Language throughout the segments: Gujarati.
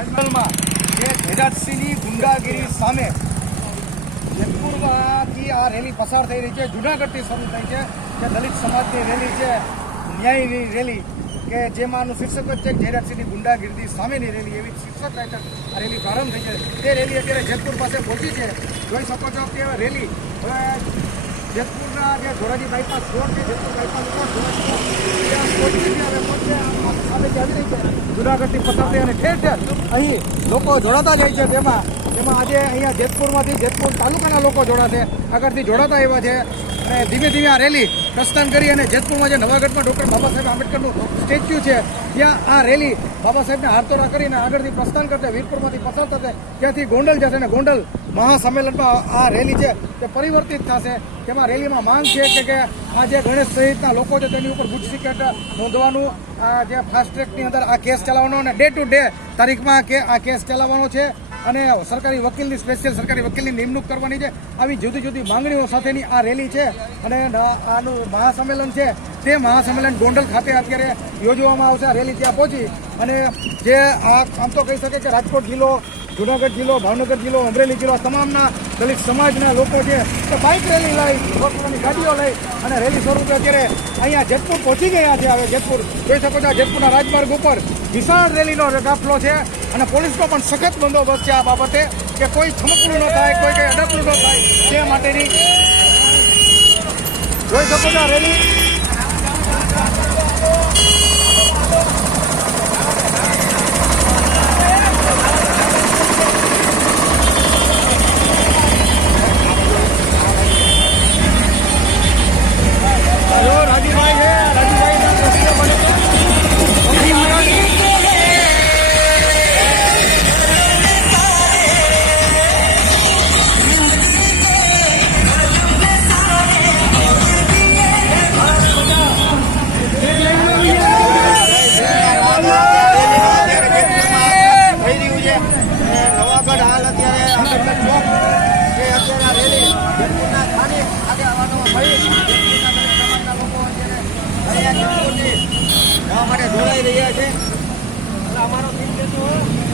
આજમલમાં જે ધીરાજસિંહની ગુંડાગીરી સામે જેતપુરમાંથી આ રેલી પસાર થઈ રહી છે. જુનાગઢથી શરૂ થઈ છે જે દલિત સમાજની રેલી છે, ન્યાયની રેલી કે જેમાંનું શીર્ષક જ છે જયરાજસિંહની ગુંડાગીરી સામેની રેલી. એવી શીર્ષક હેઠળ આ રેલી પ્રારંભ થઈ છે. તે રેલી અત્યારે જેતપુર પાસે પહોંચી છે. જોઈ શકો છો કે રેલી જેતપુરના જે ધોરાજી બાયપાસ રોડ છે, જેતપુર બાયપાસ ત્યાં પહોંચી છે હવે પહોંચે આ સામે જે આવી રહી છે જુનાગઢથી પસાર થઈ અને ઠેર ઠેર અહીં લોકો જોડાતા જાય છે તેમાં. તેમાં આજે અહીંયા જેતપુરમાંથી જેતપુર તાલુકાના લોકો જોડાશે આગળથી જોડાતા એવા છે. અને ધીમે ધીમે આ રેલી પ્રસ્થાન કરી અને જેતપુરમાં જે નવાગઢમાં ડૉક્ટર બાબા સાહેબ આંબેડકરનું સ્ટેચ્યુ છે, ત્યાં આ રેલી બાબા સાહેબને હારતોડા કરીને આગળથી પ્રસ્થાન કરશે, વીરપુરમાંથી પસાર થશે, ત્યાંથી ગોંડલ જશે અને ગોંડલ મહાસંમેલનમાં આ રેલી છે તે પરિવર્તિત થશે. તેમાં રેલીમાં માંગ છે કે કે આ જે ગણેશ સહિતના લોકો છે તેની ઉપર ગુજ સિકેટ નોંધવાનું. આ જે ફાસ્ટ ટ્રેકની અંદર આ કેસ ચલાવવાનો અને ડે ટુ ડે તારીખમાં કે આ કેસ ચલાવવાનો છે. અને સરકારી વકીલની સ્પેશિયલ સરકારી વકીલની નિમણૂક કરવાની છે. આવી જુદી જુદી માંગણીઓ સાથેની આ રેલી છે અને આનું મહાસંમેલન છે. તે મહાસંમેલન ગોંડલ ખાતે અત્યારે યોજવામાં આવશે. આ રેલી ત્યાં પહોંચી અને જે આ આમ તો કહી શકે કે રાજકોટ જિલ્લો, જુનાગઢ જિલ્લો, ભાવનગર જિલ્લો, અમરેલી જિલ્લો તમામના દલિત સમાજના લોકો છે, તે બાઇક રેલી લઈ લોકોની ગાડીઓ લઈ અને રેલી સ્વરૂપે અત્યારે અહીંયા જેતપુર પહોંચી ગયા છે. હવે જેતપુર, જોઈ શકો છો જેતપુરના રાજમાર્ગ ઉપર વિશાળ રેલીનો કાફલો છે અને પોલીસનો પણ સખત બંદોબસ્ત છે આ બાબતે કે કોઈ છમકલું ન થાય, કોઈ કંઈ અડકલું ન થાય, તે માટેની જોઈ શકો છો રેલી. એટલે અમારો ટીમ છે તો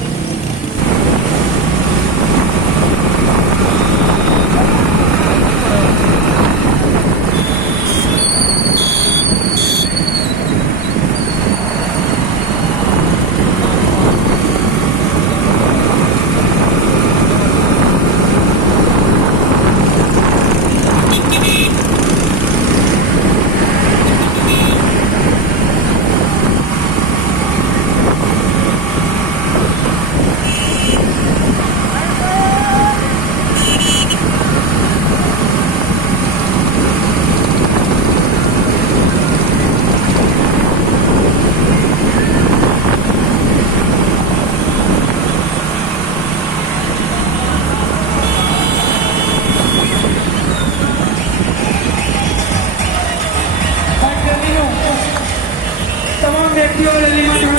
ಎಫ್ಟಿಒ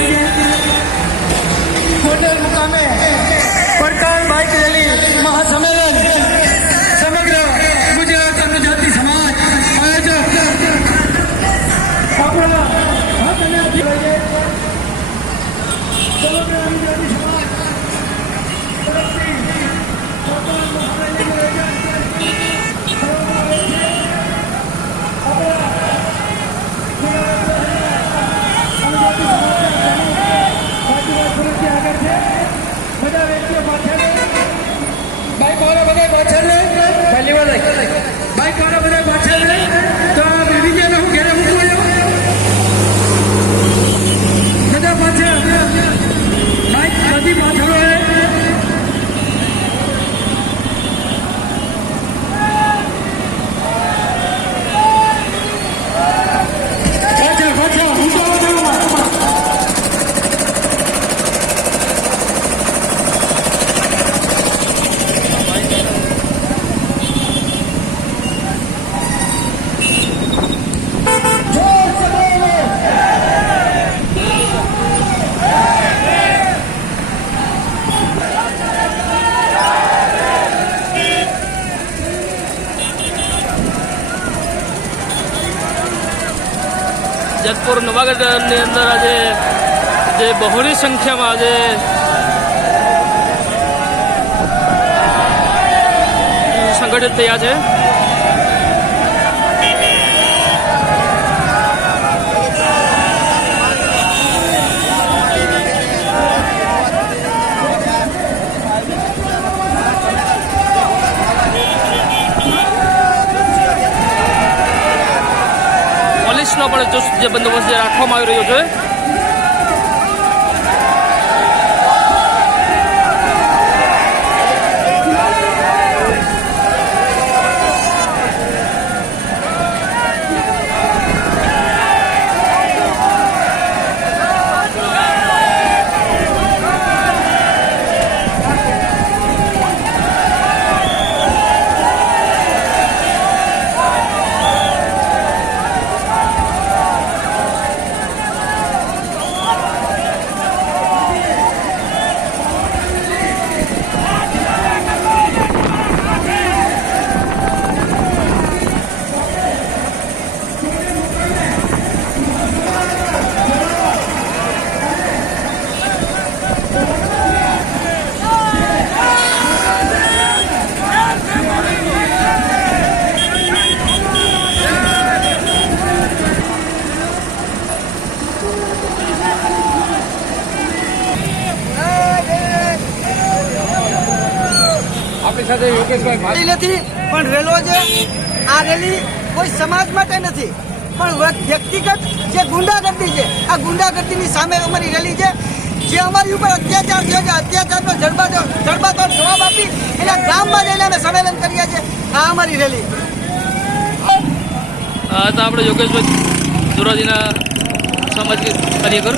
અમારું નવાગઢની અંદર આજે જે બહોળી સંખ્યામાં આજે સંગઠિત થયા છે. પણ જે બંદોબસ્ત રાખવામાં આવી રહ્યો છે. આપણી સાથે યોગેશભાઈ ભાઈ નથી પણ રેલો છે. આ રેલી કોઈ સમાજ માટે નથી પણ વ્યક્તિગત જે ગુંડાગર્દી છે આ ગુંડાગર્દીની સામે અમારી રેલી છે જે અમારી ઉપર અત્યાચાર થયો છે અત્યાચારનો જડબાતો જડબાતોડ જવાબ આપી એના ગામમાં જઈને અમે સંમેલન કરીએ છીએ. આ અમારી રેલી. તો આપણે યોગેશભાઈ ધોરાજીના સામાજિક કાર્યકર.